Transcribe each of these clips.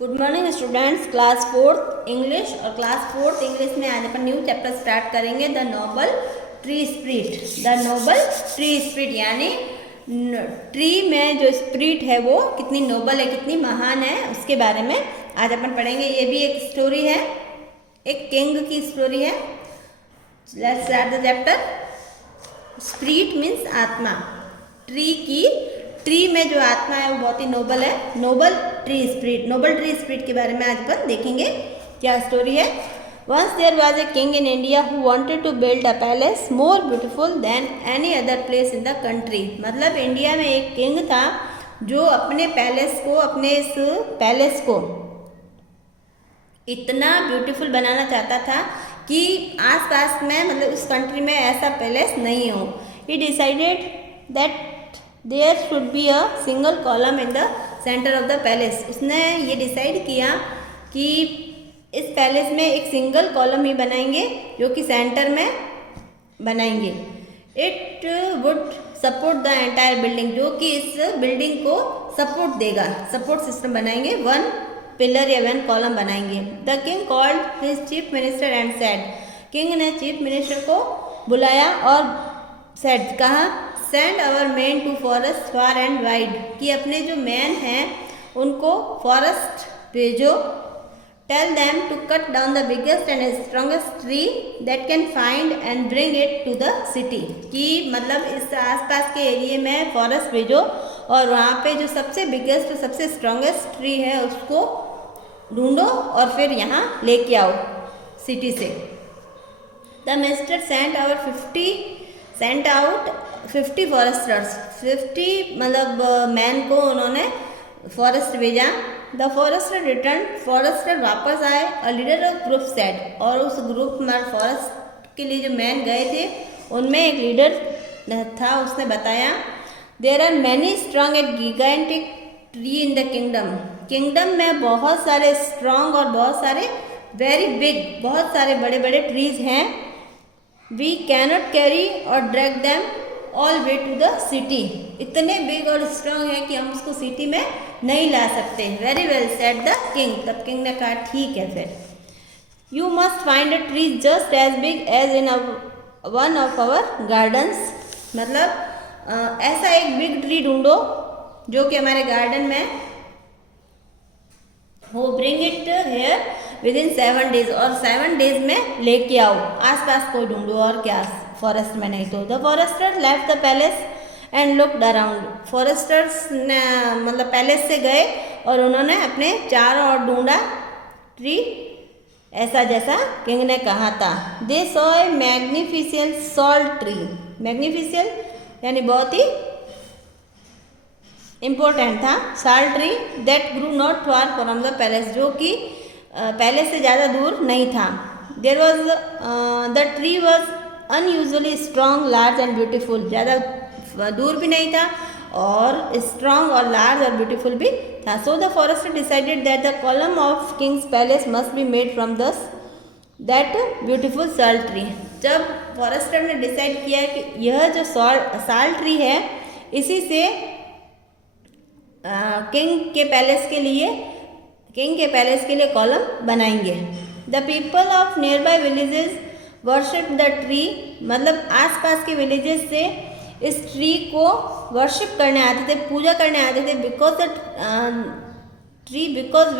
Good morning students, class fourth English. और class fourth English में आज अपन न्यू चैप्टर स्टार्ट करेंगे, the noble tree spirit. The noble tree spirit यानी tree में जो स्पिरिट है वो कितनी नोबल है, कितनी महान है, उसके बारे में आज अपन पढ़ेंगे। ये भी एक स्टोरी है, एक किंग की स्टोरी है। Let's start the chapter. Spirit means आत्मा। ट्री में जो आत्मा है वो बहुत ही नोबल है, नोबल ट्री स्पिरिट के बारे में आज अपन देखेंगे क्या स्टोरी है। Once there was a king in India who wanted to build a palace more beautiful than any other place in the country. मतलब इंडिया में एक किंग था जो अपने इस पैलेस को इतना ब्यूटीफुल बनाना चाहता था कि आसपास में, मतलब उस कंट्री में ऐसा पैलेस नहीं हो। He decided that there should be a single column in the centre of the palace. उसने ये डिसाइड किया कि इस पैलेस में एक सिंगल कॉलम ही बनाएंगे जो कि सेंटर में बनाएंगे। It would support the entire building, जो कि इस बिल्डिंग को सपोर्ट देगा। सपोर्ट सिस्टम बनाएंगे, वन पिलर या वन कॉलम बनाएंगे। The king called his chief minister and said, king ने चीफ मिनिस्टर को बुलाया और सेड कहा, send our man to forest far and wide, कि अपने जो मैन हैं उनको फॉरेस्ट भेजो। Tell them to cut down the biggest and strongest tree that can find and bring it to the city, कि मतलब इस आसपास के एरिए में फॉरेस्ट भेजो और वहाँ पे जो सबसे बिगेस्ट, सबसे स्ट्रॉन्गेस्ट ट्री है उसको ढूंढो और फिर यहाँ लेके आओ सिटी से। The minister sent out 50 Forester's, 50 मतलब मैन को उन्होंने फॉरेस्ट भेजा। द फॉरेस्टर रिटर्न, फॉरेस्टर वापस आए। A leader of group set, और उस ग्रुप में फॉरेस्ट के लिए जो मैन गए थे उनमें एक लीडर था, उसने बताया, there are many strong and gigantic tree in the kingdom में बहुत सारे स्ट्रॉन्ग और बहुत सारे वेरी बिग, बहुत सारे बड़े बड़े ट्रीज हैं। वी कैनॉट कैरी और drag them all way to the city, इतने बिग और स्ट्रॉन्ग है कि हम उसको सिटी में नहीं ला सकते। Very well said the king, तब किंग ने कहा ठीक है फिर। You must find a tree just as big as in one of our gardens, मतलब ऐसा एक बिग ट्री ढूंढो जो कि हमारे गार्डन में हो। Bring it here with in 7 days, और 7 days में लेके आओ। आसपास को ढूंढो और क्या, फॉरेस्ट में नहीं तो। The forester left the palace and looked around, foresters ने मतलब पैलेस से गए और उन्होंने अपने चारों ओर ढूंढा ट्री ऐसा जैसा किंग ने कहा था। They saw a magnificent salt tree, magnificent यानी बहुत ही इम्पोर्टेंट था, salt tree that grew not far from the palace, जो कि पैलेस से ज़्यादा दूर नहीं था। There was the tree was unusually strong, large and beautiful, ज़्यादा दूर भी नहीं था और स्ट्रॉन्ग और लार्ज और ब्यूटीफुल भी था। So the forester decided that the column of king's palace must be made from that beautiful salt tree. जब फॉरेस्टर ने डिसाइड किया कि यह जो साल्ट ट्री है इसी से किंग के पैलेस के लिए कॉलम बनाएंगे। The people of near by villages worship the tree, मतलब आसपास के विलेजेस से इस ट्री को वर्शिप करने आते थे, पूजा करने आते थे। Because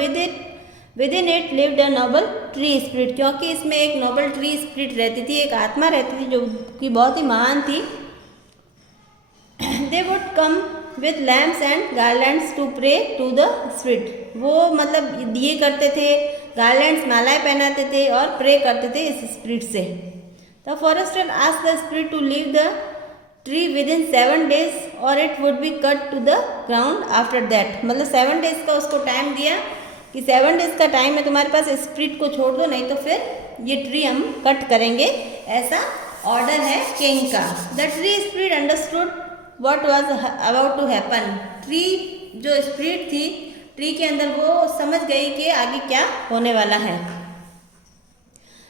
with in it lived a Nobel tree spirit, क्योंकि इसमें एक नोबल ट्री स्पिरिट रहती थी, एक आत्मा रहती थी जो कि बहुत ही महान थी। They would come with lamps and garlands to pray to the spirit, वो मतलब दिए करते थे, गार्लैंड्स मालाएं पहनाते थे और प्रे करते थे इस स्पिरिट से। The forester asked the spirit to leave the tree within 7 days और it would be cut to the ground after that, मतलब 7 days का उसको टाइम दिया कि 7 days का टाइम है तुम्हारे पास, स्पिरिट को छोड़ दो नहीं तो फिर ये ट्री हम कट करेंगे, ऐसा ऑर्डर है किंग का। The tree spirit understood What was about to happen, tree जो स्पिरिट थी ट्री के अंदर वो समझ गई कि आगे क्या होने वाला है।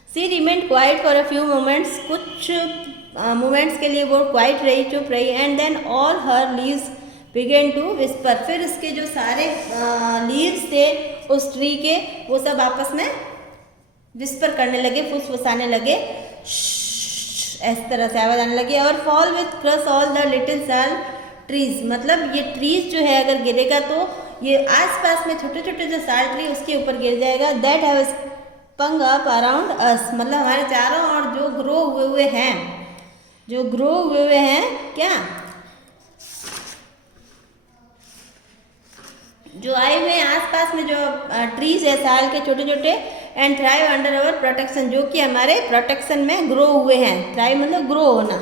She remained quiet for a few moments, कुछ मोमेंट्स के लिए वो क्वाइट रही, चुप रही। And then all her leaves began to whisper, फिर उसके जो सारे लीव्स थे उस ट्री के वो सब आपस में विस्पर करने लगे, फुसफुसाने लगे, इस तरह से आवाज आने लगी। और fall with crush all the little साल ट्रीज, मतलब ये ट्रीज जो है अगर गिरेगा तो ये आसपास में छोटे छोटे जो साल ट्री उसके ऊपर गिर जाएगा। That have sprung up around us, मतलब हमारे चारों ओर जो ग्रो हुए हैं, जो ग्रो हुए हैं क्या, जो आए हुए हैं आसपास में जो ट्रीज है साल के छोटे छोटे, and thrive under our protection, जो कि हमारे प्रोटेक्शन में ग्रो हुए हैं। थ्राइव मतलब ग्रो होना,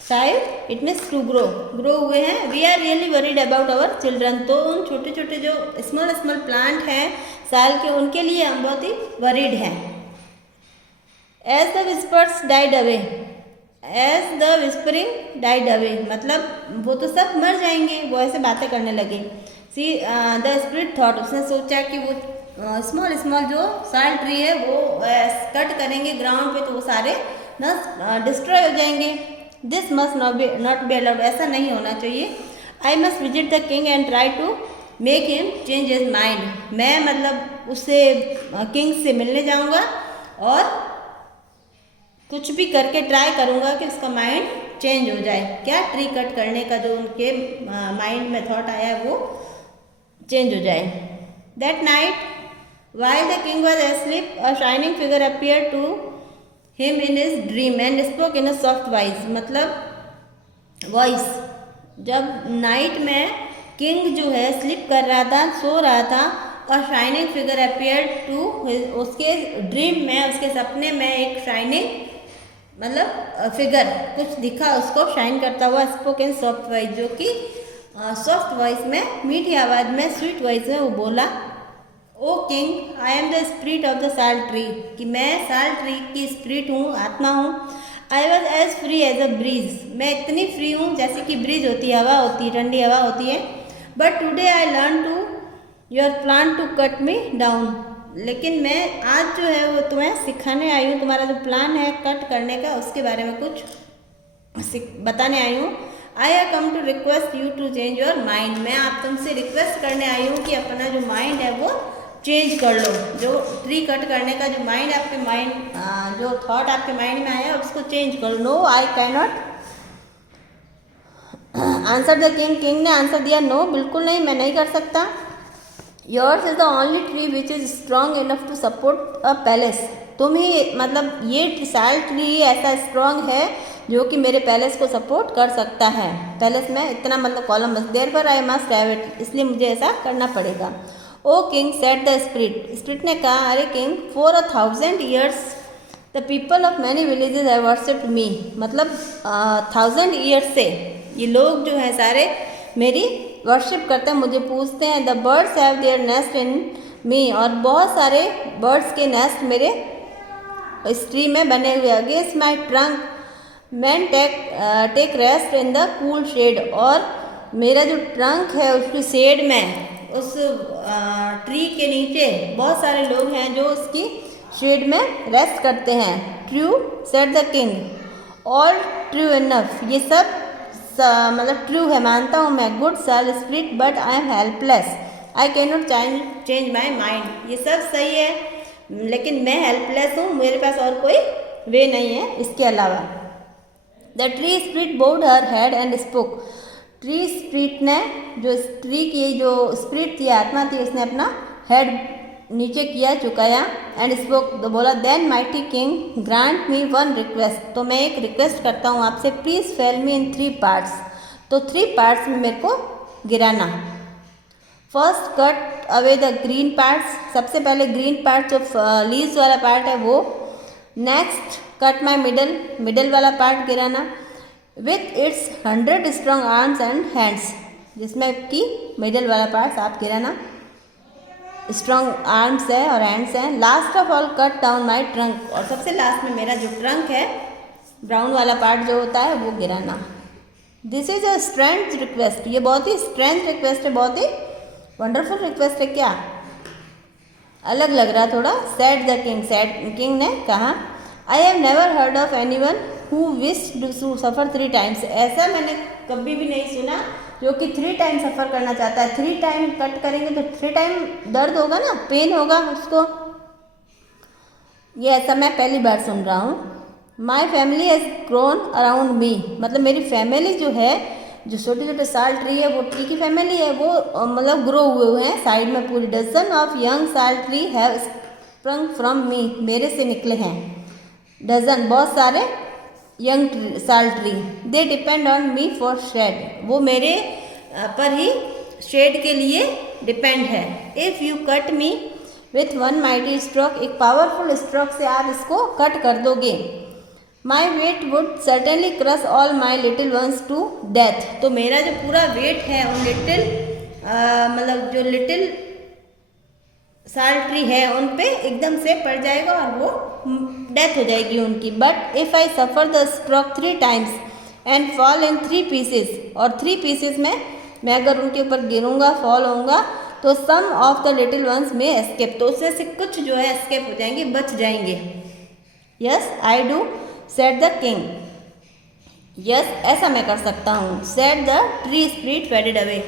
thrive it means to grow, grow हुए हैं। We are really worried about our children, तो उन छोटे छोटे जो स्मॉल स्मॉल प्लांट हैं साल के, उनके लिए हम बहुत ही वरीड हैं। As the whispers died away, as the whispering died away, मतलब वो तो सब मर जाएंगे, वो ऐसे बातें करने लगे। सी द स्पिरिट थॉट, उसने सोचा कि वो स्मॉल स्मॉल जो साल ट्री है वो कट करेंगे ग्राउंड पे तो वो सारे न डिस्ट्रॉय हो जाएंगे। This must not be allowed, ऐसा नहीं होना चाहिए। I must visit the king and try to make him change his mind, मैं मतलब उससे किंग से मिलने जाऊंगा और कुछ भी करके ट्राई करूंगा कि उसका माइंड चेंज हो जाए। क्या, ट्री कट करने का जो उनके माइंड में थॉट आया है वो चेंज हो जाए। That night while the king was asleep, a shining figure appeared to him in his dream and spoke in a soft voice, मतलब वॉइस, जब नाइट में किंग जो है स्लीप कर रहा था, सो रहा था, और शाइनिंग फिगर अपीयर्ड टू, उसके ड्रीम में, उसके सपने में एक शाइनिंग मतलब फिगर कुछ दिखा उसको शाइन करता हुआ। स्पोक इन सॉफ्ट वॉइस, जो कि सॉफ्ट वॉइस में, मीठी आवाज़ में, स्वीट वॉइस में वो बोला, O king I am the spirit of the sal tree, कि मैं साल ट्री की स्पिरिट हूँ, आत्मा हूँ। I was as free as a breeze, मैं इतनी फ्री हूँ जैसे कि ब्रीज होती है, हवा होती है, ठंडी हवा होती है। But today I learn to your plan to cut me down, लेकिन मैं आज जो है वो तुम्हें सिखाने आई हूँ, तुम्हारा जो प्लान है कट करने का उसके बारे में कुछ बताने आई हूँ। I have come to request you to change your mind, मैं आप तुमसे रिक्वेस्ट करने आई हूँ कि अपना जो माइंड है वो चेंज कर लो, जो ट्री कट करने का जो माइंड आपके माइंड जो थॉट आपके माइंड में आया उसको चेंज कर लो। No I can not answer the king, king ने आंसर दिया, नो बिल्कुल नहीं, मैं नहीं कर सकता। Yours is the only tree which is strong enough to support a palace, तुम ही मतलब ये साल ट्री ऐसा स्ट्रॉन्ग है जो कि मेरे पैलेस को सपोर्ट कर सकता है, पैलेस में इतना मतलब कॉलम बस, देयर पर आई मस्ट हैव इट, इसलिए मुझे ऐसा करना पड़ेगा। O king said the spirit, spirit ने कहा, अरे king, for 1000 years the people of many villages have worshipped me, मतलब 1000 years से ये लोग जो हैं सारे मेरी वर्शिप करते हैं, मुझे पूछते हैं। The birds have their nest in me, और बहुत सारे बर्ड्स के नेस्ट मेरे इस ट्री में बने हुए। Against my trunk man take rest in the cool shade, और मेरा जो ट्रंक है उसकी शेड में, उस ट्री के नीचे बहुत सारे लोग हैं जो उसकी शेड में रेस्ट करते हैं। True said the king, all true enough, ये सब मतलब ट्रू है, मानता हूँ मैं। गुड साल spirit but I am helpless, I can not change my mind, ये सब सही है लेकिन मैं हेल्पलेस हूँ, मेरे पास और कोई वे नहीं है इसके अलावा। The tree spirit bowed her head and spoke, tree spirit ने, जो ट्री की जो स्पिरिट थी, आत्मा थी, उसने अपना हेड नीचे किया, झुकाया, एंड स्पोक, तो बोला, then mighty king grant me one request, तो मैं एक रिक्वेस्ट करता हूँ आपसे, please fell me in 3 parts, तो 3 parts में मेरे को गिराना। First cut away the green parts, सबसे पहले ग्रीन पार्ट जो लीव्स वाला पार्ट है वो। नेक्स्ट कट माई मिडल वाला पार्ट गिराना, with its 100 strong arms and hands, जिसमें कि मिडल वाला पार्ट आप गिराना, स्ट्रॉन्ग आर्म्स है और हैंड्स हैं। Last of all cut down my trunk, और सबसे लास्ट में मेरा जो ट्रंक है, ब्राउन वाला पार्ट जो होता है वो गिराना। This is a strength request, ये बहुत ही स्ट्रेंथ रिक्वेस्ट है, बहुत ही वंडरफुल रिक्वेस्ट है। क्या अलग लग रहा थोड़ा। Said the king, said king ने कहा, I have never heard of anyone who wish to suffer 3 times, ऐसा मैंने कभी भी नहीं सुना जो कि 3 टाइम सफ़र करना चाहता है। 3 टाइम कट करेंगे तो 3 टाइम दर्द होगा ना, पेन होगा उसको। ये ऐसा मैं पहली बार सुन रहा हूँ। My family has grown around me, मतलब मेरी फैमिली जो है, जो छोटे छोटे साल ट्री है वो ट्री की फैमिली है, वो मतलब ग्रो हुए हैं साइड में पूरी। Dozen of young sal tree have sprung from me, मेरे से निकले हैं डजन, बहुत सारे young sal tree. They depend on me for shade, वो मेरे पर ही शेड के लिए डिपेंड है। If you cut me with one mighty stroke, एक पावरफुल स्ट्रोक से आप इसको कट कर दोगे। My weight would certainly crush all my little ones to death, तो मेरा जो पूरा वेट है उन लिटिल मतलब जो लिटिल साल ट्री है उन पे एकदम से पड़ जाएगा और वो डेथ हो जाएगी उनकी। But if I suffer the stroke 3 times and fall in 3 pieces, और 3 पीसेस में मैं अगर उनके ऊपर गिरूंगा, फॉल होऊंगा, तो सम ऑफ द लिटिल वंस में एस्केप, तो उसमें से कुछ जो है एस्केप हो जाएंगे, बच जाएंगे। Yes I do said the king, yes ऐसा मैं कर सकता हूँ। Said the tree spirit faded away,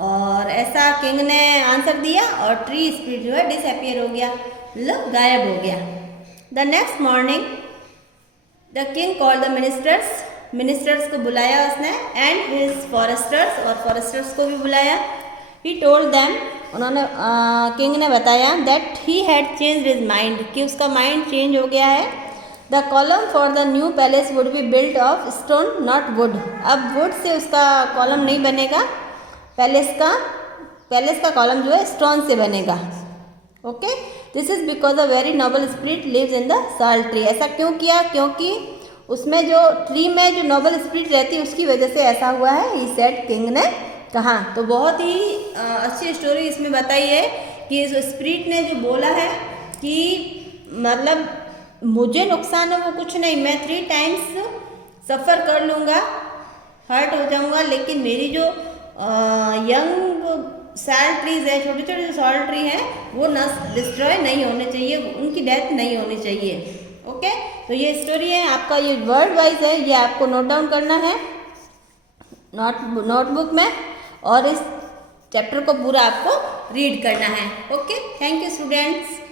और ऐसा किंग ने आंसर दिया और ट्री स्पिरिट जो है डिसअपियर हो गया, मतलब गायब हो गया। The next morning the king called the ministers, ministers को बुलाया उसने, एंड हिज फॉरेस्टर्स, और फॉरेस्टर्स को भी बुलाया। ही टोल्ड दैम, उन्होंने किंग ने बताया that he had changed his mind, कि उसका माइंड चेंज हो गया है। The column for the new palace would be built of stone not would, अब वुड से उसका कॉलम नहीं बनेगा, पैलेस का कॉलम जो है स्टोन से बनेगा। Okay, this is because a very noble spirit lives in the sal tree, ऐसा क्यों किया, क्योंकि उसमें जो ट्री में जो नोबल स्पिरिट रहती है उसकी वजह से ऐसा हुआ है, ही सेड, किंग ने कहा। तो बहुत ही अच्छी स्टोरी इसमें बताई है कि इस स्पिरिट ने जो बोला है कि मतलब मुझे नुकसान है वो कुछ नहीं, मैं 3 टाइम्स सफ़र कर लूँगा, हर्ट हो जाऊँगा, लेकिन मेरी जो यंग साल ट्रीज है, छोटे छोटे जो साल ट्री हैं, वो न डिस्ट्रॉय नहीं होने चाहिए, उनकी डेथ नहीं होनी चाहिए। ओके, तो ये स्टोरी है, आपका ये वर्ड वाइज है, ये आपको नोट डाउन करना है नोटबुक में, और इस चैप्टर को पूरा आपको रीड करना है। Okay, thank you students.